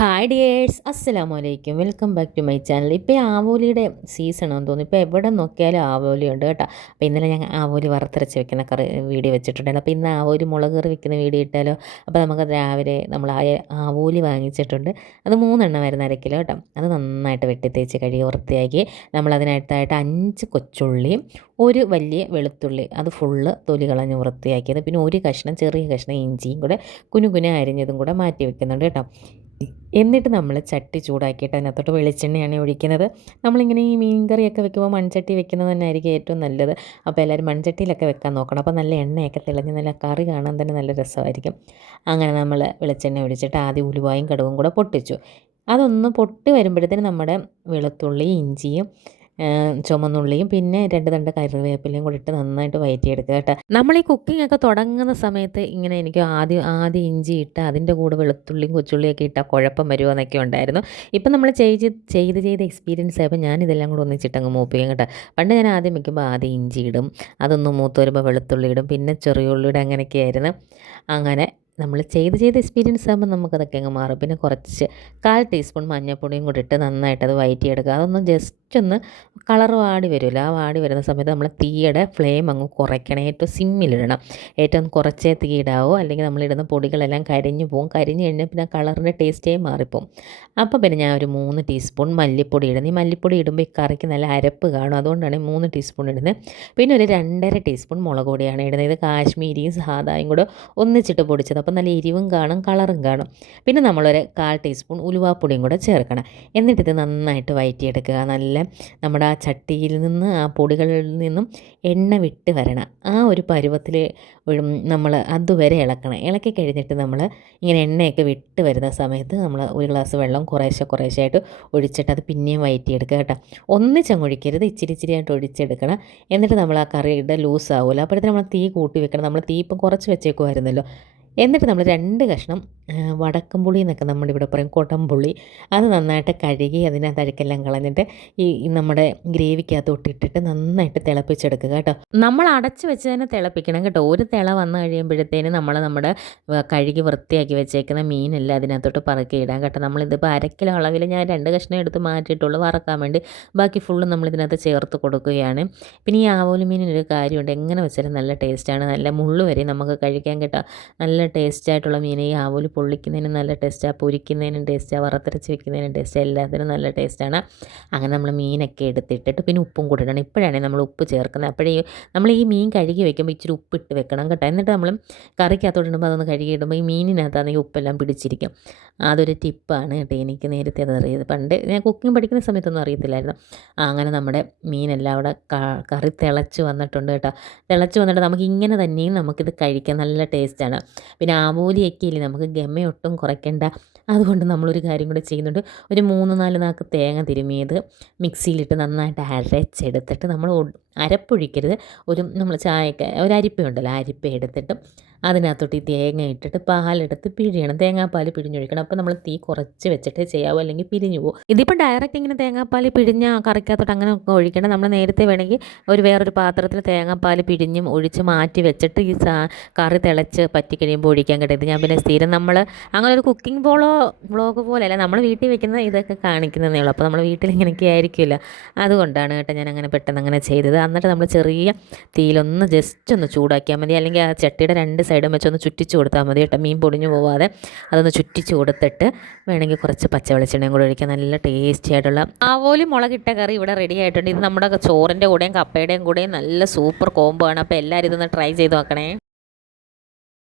Hi dears, അസ്സലാമു അലൈക്കും. Welcome back to my channel. ഇപ്പോൾ ഈ ആവോലിയുടെ സീസണാണെന്ന് തോന്നുന്നു. ഇപ്പോൾ എവിടെ നോക്കിയാലും ആവോലി ഉണ്ട് കേട്ടോ. അപ്പോൾ ഇന്നലെ ഞാൻ ആവോലി വറുത്തരച്ച് വെക്കുന്ന വീഡിയോ വെച്ചിട്ടുണ്ടായിരുന്നു. അപ്പോൾ ഇന്ന് ആവോലി മുളക് കറി വെക്കുന്ന വീഡിയോ ഇട്ടാലോ. അപ്പോൾ നമുക്ക് രാവിലെ നമ്മൾ ആവോലി വാങ്ങിച്ചിട്ടുണ്ട്. അത് 3 എണ്ണം വരുന്ന 1/2 കിലോ കേട്ടോ. അത് നന്നായിട്ട് വെട്ടി തേച്ച് കഴുകി വൃത്തിയാക്കി നമ്മളതിനകത്തായിട്ട് 5 കൊച്ചുള്ളിയും ഒരു വലിയ വെളുത്തുള്ളി അത് ഫുള്ള് തൊലി കളഞ്ഞ് വൃത്തിയാക്കിയത്, പിന്നെ ഒരു കഷ്ണം ചെറിയ കഷ്ണം ഇഞ്ചിയും കൂടെ കുനുകുന അരിഞ്ഞതും കൂടെ മാറ്റി വെക്കുന്നുണ്ട് കേട്ടോ. എന്നിട്ട് നമ്മൾ ചട്ടി ചൂടാക്കിയിട്ട് അതിനകത്തോട്ട് വെളിച്ചെണ്ണയാണ് ഒഴിക്കുന്നത്. നമ്മളിങ്ങനെ ഈ മീൻ കറിയൊക്കെ വെക്കുമ്പോൾ മൺചട്ടി വെക്കുന്നത് തന്നെ ആയിരിക്കും ഏറ്റവും നല്ലത്. അപ്പോൾ എല്ലാവരും മൺചട്ടിയിലൊക്കെ വെക്കാൻ നോക്കണം. അപ്പോൾ നല്ല എണ്ണയൊക്കെ തെളിഞ്ഞ് നല്ല കറി കാണാൻ തന്നെ നല്ല രസമായിരിക്കും. അങ്ങനെ നമ്മൾ വെളിച്ചെണ്ണ ഒഴിച്ചിട്ട് ആദ്യം ഉലുവായും കടുകും കൂടെ പൊട്ടിച്ചു. അതൊന്ന് പൊട്ടി വരുമ്പോഴത്തേന് നമ്മുടെ വെളുത്തുള്ളി ഇഞ്ചിയും ചുമന്നുള്ളിയും പിന്നെ 2 തണ്ട് കറിവേപ്പിലയും കൂടി ഇട്ട് നന്നായിട്ട് വഴറ്റിയെടുക്കുക കേട്ടോ. നമ്മൾ ഈ കുക്കിംഗ് ഒക്കെ തുടങ്ങുന്ന സമയത്ത് ഇങ്ങനെ എനിക്ക് ആദ്യം ഇഞ്ചി ഇട്ട് അതിൻ്റെ കൂടെ വെളുത്തുള്ളിയും കൊച്ചുള്ളിയൊക്കെ ഇട്ടാൽ കുഴപ്പം വരുമോ എന്നൊക്കെ ഉണ്ടായിരുന്നു. ഇപ്പം നമ്മൾ ചെയ്ത് എക്സ്പീരിയൻസ് ആയപ്പോൾ ഞാനിതെല്ലാം കൂടെ ഒന്നിച്ചിട്ടങ്ങ് മൂപ്പിക്കും കേട്ടോ. പണ്ട് ഞാൻ ആദ്യം വയ്ക്കുമ്പോൾ ആദ്യം ഇഞ്ചി ഇടും, അതൊന്ന് മൂത്ത് വരുമ്പോൾ വെളുത്തുള്ളി ഇടും, പിന്നെ ചെറിയ ഉള്ളിയുടെ അങ്ങനെയൊക്കെ ആയിരുന്നു. അങ്ങനെ നമ്മൾ ചെയ്ത് എക്സ്പീരിയൻസ് ആകുമ്പോൾ നമുക്കതൊക്കെ അങ്ങ് മാറും. പിന്നെ കുറച്ച് 1/4 ടീസ്പൂൺ മഞ്ഞൾപ്പൊടിയും കൂടി ഇട്ട് നന്നായിട്ട് അത് വഴറ്റിയെടുക്കുക. അതൊന്ന് ജസ്റ്റ് ഒന്ന് കളർ വാടി വരുമല്ലോ, ആ വാടി വരുന്ന സമയത്ത് നമ്മൾ തീയുടെ ഫ്ലെയിം അങ്ങ് കുറയ്ക്കണം. ഏറ്റവും സിമ്മിലിടണം. ഏറ്റവും കുറച്ചേ തീ ഇടാവോ, അല്ലെങ്കിൽ നമ്മളിടുന്ന പൊടികളെല്ലാം കരിഞ്ഞു പോകും. കരിഞ്ഞ് കഴിഞ്ഞാൽ പിന്നെ കളറിൻ്റെ ടേസ്റ്റേ മാറിപ്പോവും. അപ്പോൾ പിന്നെ ഞാൻ ഒരു 3 ടീസ്പൂൺ മല്ലിപ്പൊടി ഇടുന്നു. ഈ മല്ലിപ്പൊടി ഇടുമ്പോൾ ഈ കറിക്ക് നല്ല അരപ്പ് കാണും, അതുകൊണ്ടാണ് 3 ടീസ്പൂൺ ഇടുന്നത്. പിന്നെ ഒരു 2.5 ടീസ്പൂൺ മുളക് പൊടിയാണ് ഇടുന്നത്. ഇത് കാശ്മീരിയും സാദായും കൂടെ ഒന്നിച്ചിട്ട് പൊടിച്ചത്, അപ്പോൾ നല്ല എരിവും കാണും കളറും കാണും. പിന്നെ നമ്മളൊരു 1/4 ടീസ്പൂൺ ഉലുവാപ്പൊടിയും കൂടെ ചേർക്കണം. എന്നിട്ടിത് നന്നായിട്ട് വഴറ്റിയെടുക്കുക. നല്ല നമ്മുടെ ആ ചട്ടിയിൽ നിന്ന് ആ പൊടികളിൽ നിന്നും എണ്ണ വിട്ട് വരണം. ആ ഒരു പരുവത്തിൽ നമ്മൾ അതുവരെ ഇളക്കണം. ഇളക്കി കഴിഞ്ഞിട്ട് നമ്മൾ ഇങ്ങനെ എണ്ണയൊക്കെ വിട്ട് വരുന്ന സമയത്ത് നമ്മൾ ഒരു ഗ്ലാസ് വെള്ളം കുറേശ്ശെയായിട്ട് ഒഴിച്ചിട്ട് അത് പിന്നെയും വഴറ്റിയെടുക്കുക കേട്ടോ. ഒന്നിച്ചങ്ങ് ഒഴിക്കരുത്, ഇച്ചിരി ആയിട്ട് ഒഴിച്ചെടുക്കണം. എന്നിട്ട് നമ്മൾ ആ കറിയുടെ ലൂസ് ആവുമല്ലോ, അപ്പോഴത്തേന് നമ്മൾ തീ കൂട്ടി വെക്കണം. നമ്മൾ തീ ഇപ്പം കുറച്ച് വെച്ചേക്കുമായിരുന്നല്ലോ. എന്നിട്ട് നമ്മൾ 2 കഷ്ണം വടക്കംപുളി എന്നൊക്കെ നമ്മുടെ ഇവിടെ പറയും, കൊടംപുളി, അത് നന്നായിട്ട് കഴുകി അതിനകത്ത് അഴുക്കെല്ലാം കളഞ്ഞിട്ട് ഈ നമ്മുടെ ഗ്രേവിക്കകത്തോട്ട് ഇട്ടിട്ട് നന്നായിട്ട് തിളപ്പിച്ചെടുക്കുക കേട്ടോ. നമ്മൾ അടച്ച് വെച്ച് തന്നെ തിളപ്പിക്കണം കേട്ടോ. ഒരു തിള വന്ന് കഴിയുമ്പോഴത്തേന് നമ്മുടെ കഴുകി വൃത്തിയാക്കി വെച്ചേക്കുന്ന മീനെല്ലാം അതിനകത്തോട്ട് പറക്കി ഇടാം കേട്ടോ. നമ്മളിതിപ്പോൾ 1/2 കിലോ അളവിൽ ഞാൻ 2 കഷ്ണം എടുത്ത് മാറ്റിയിട്ടുള്ളൂ വറക്കാൻ വേണ്ടി. ബാക്കി ഫുള്ള് നമ്മളിതിനകത്ത് ചേർത്ത് കൊടുക്കുകയാണ്. പിന്നെ ഈ ആവോലി മീനിനൊരു കാര്യമുണ്ട്, എങ്ങനെ വെച്ചാലും നല്ല ടേസ്റ്റാണ്. നല്ല മുള്ളു വരെ നമുക്ക് കഴിക്കാൻ കേട്ടോ. നല്ല ടേസ്റ്റായിട്ടുള്ള മീൻ. ഈ ആവോലി പൊള്ളിക്കുന്നതിനും നല്ല ടേസ്റ്റാണ്, പൊരിക്കുന്നതിനും ടേസ്റ്റാണ്, വറുത്തരച്ച് വെക്കുന്നതിനും ടേസ്റ്റ്, എല്ലാത്തിനും നല്ല ടേസ്റ്റാണ്. അങ്ങനെ നമ്മൾ മീനൊക്കെ എടുത്തിട്ടിട്ട് പിന്നെ ഉപ്പും കൂടി ഇടണം. ഇപ്പോഴാണ് നമ്മൾ ഉപ്പ് ചേർക്കുന്നത്. അപ്പോഴേ നമ്മൾ ഈ മീൻ കഴുകി വെക്കുമ്പോൾ ഇച്ചിരി ഉപ്പിട്ട് വെക്കണം കേട്ടോ. എന്നിട്ട് നമ്മൾ കറിക്കകത്തോട്ട് ഇടുമ്പോൾ അതൊന്ന് കഴുകി ഇടുമ്പോൾ ഈ മീനിനകത്താണെങ്കിൽ ഉപ്പെല്ലാം പിടിച്ചിരിക്കും. അതൊരു ടിപ്പാണ് കേട്ടോ. എനിക്ക് നേരത്തെ അത് അറിയത്, പണ്ട് ഞാൻ കുക്കിംഗ് പഠിക്കുന്ന സമയത്തൊന്നും അറിയത്തില്ലായിരുന്നു. അങ്ങനെ നമ്മുടെ മീനെല്ലാം അവിടെ കറി തിളച്ച് വന്നിട്ടുണ്ട് കേട്ടോ. തിളച്ച് വന്നിട്ട് നമുക്ക് ഇങ്ങനെ തന്നെയും നമുക്കിത് കഴിക്കാം, നല്ല ടേസ്റ്റാണ്. പിന്നെ ആവോലിയൊക്കെ ഇല്ലേ, നമുക്ക് ഗമയൊട്ടും കുറയ്ക്കേണ്ട. അതുകൊണ്ട് നമ്മളൊരു കാര്യം കൂടെ ചെയ്യുന്നുണ്ട്. ഒരു 3-4 നാക്ക് തേങ്ങ തിരുമിയത് മിക്സിയിലിട്ട് നന്നായിട്ട് അരച്ചെടുത്തിട്ട് നമ്മൾ അരപ്പൊഴിക്കരുത്. നമ്മൾ ചായയൊക്കെ ഒരു അരിപ്പയുണ്ടല്ലോ, അരിപ്പ എടുത്തിട്ട് അതിനകത്തോട്ട് ഈ തേങ്ങ ഇട്ടിട്ട് പാലെടുത്ത് പിഴിയണം. തേങ്ങാപ്പാൽ പിഴിഞ്ഞൊഴിക്കണം. അപ്പോൾ നമ്മൾ തീ കുറച്ച് വെച്ചിട്ടേ ചെയ്യാവൂ, അല്ലെങ്കിൽ പിരിഞ്ഞു പോകും. ഇതിപ്പോൾ ഡയറക്റ്റ് ഇങ്ങനെ തേങ്ങാപ്പാൽ പിഴിഞ്ഞ കറിക്കകത്തോട്ട് അങ്ങനെ ഒഴിക്കണം. നമ്മൾ നേരത്തെ വേണമെങ്കിൽ വേറൊരു പാത്രത്തിൽ തേങ്ങാപ്പാൽ പിഴിഞ്ഞും ഒഴിച്ച് മാറ്റി വെച്ചിട്ട് ഈ കറി തിളച്ച് പറ്റി കഴിയുമ്പോൾ ഒഴിക്കാൻ കേട്ടോ. ഇത് ഞാൻ പിന്നെ സ്ഥിരം നമ്മൾ അങ്ങനെ ഒരു കുക്കിംഗ് വ്ളോഗ് പോലെയല്ല, നമ്മൾ വീട്ടിൽ വെക്കുന്ന ഇതൊക്കെ കാണിക്കുന്നതേ ഉള്ളൂ. അപ്പോൾ നമ്മൾ വീട്ടിൽ ഇങ്ങനെയൊക്കെ ആയിരിക്കില്ല, അതുകൊണ്ടാണ് കേട്ടോ ഞാൻ അങ്ങനെ പെട്ടെന്ന് അങ്ങനെ ചെയ്തത്. എന്നിട്ട് നമ്മൾ ചെറിയ തീയിലൊന്ന് ജസ്റ്റ് ഒന്ന് ചൂടാക്കിയാൽ മതി, അല്ലെങ്കിൽ ആ ചട്ടിയുടെ 2 സൈഡും വെച്ചൊന്ന് ചുറ്റിച്ച് കൊടുത്താൽ മതി കേട്ടോ. മീൻ പൊടിഞ്ഞു പോവാതെ അതൊന്ന് ചുറ്റിച്ച് കൊടുത്തിട്ട് വേണമെങ്കിൽ കുറച്ച് പച്ച വെളിച്ചെണ്ണയും കൂടെ ഒഴിക്കാൻ നല്ല ടേസ്റ്റി ആയിട്ടുള്ള ആവോലി മുളകിട്ട കറി ഇവിടെ റെഡി ആയിട്ടുണ്ട്. ഇത് നമ്മുടെ ചോറിൻ്റെ കൂടെയും കപ്പയുടെയും കൂടെയും നല്ല സൂപ്പർ കോംബോ ആണ്. അപ്പോൾ എല്ലാവരും ഇതൊന്ന് ട്രൈ ചെയ്ത് നോക്കണേ.